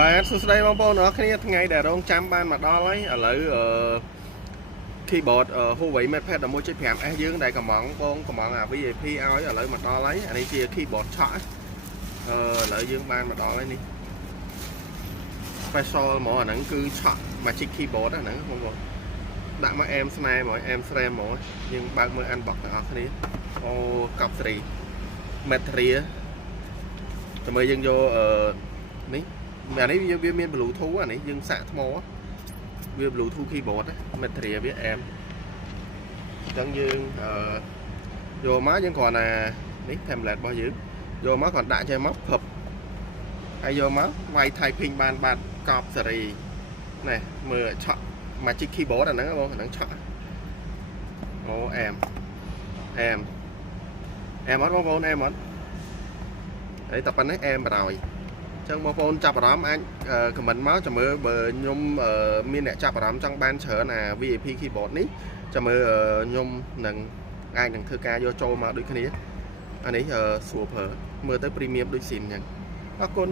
បាទសួស្តីបងប្អូនអរគ្នាថ្ងៃដែលរងចាំបានមកដល់ហើយឥឡូវkeyboard Huawei MatePad 11.5S យើងដែលកំងបងកំងអា VIP ឲ្យឥឡូវមកដល់ហើយអានេះជា keyboard ឆក់ឥឡូវយើងបានមកដល់ហើយនេះ special ហ្មងអាហ្នឹងគឺឆក់ Magic Keyboard ហ្នឹងបងប្អូនដាក់មកអែមស្នែហ្មងអែមស្រែហ្មងយើងបើកមើល unbox ទាំងអស់គ្នាអូកប់សេរី material តែមើលយើងយកនេះអានេះវាមាន Bluetooth អានេះយើងសាក់ថ្មវា Bluetooth keyboard material វាអែមអញ្ចឹងយើងយកមកយើងគ្រាន់តែនេះ template របស់យើងយកមកគ្រាន់ដាក់ចេញមកភឹបហើយយកមកវាយ typing បានបាត់កប់សេរីណែមើលឆក់ Magic Keyboard អាហ្នឹងបងអាហ្នឹងឆក់អូអែមអត់បងប្អូនអែមអត់ហើយតែប៉ុណ្ណេះអែមបរោយចឹងបងប្អូនចាប់អារម្មណ៍អាចខមមិនមកចាំមើលបើខ្ញុំមានអ្នកចាប់អារម្មណ៍ចង់បានច្រើនអា VIP keyboard នេះចាំមើលខ្ញុំនឹងអាចនឹងធ្វើការយកចូលមកដូចគ្នាអានេះស្រួលប្រើមើលទៅ premium ដូចស៊ីនអញ្ចឹងអរគុណ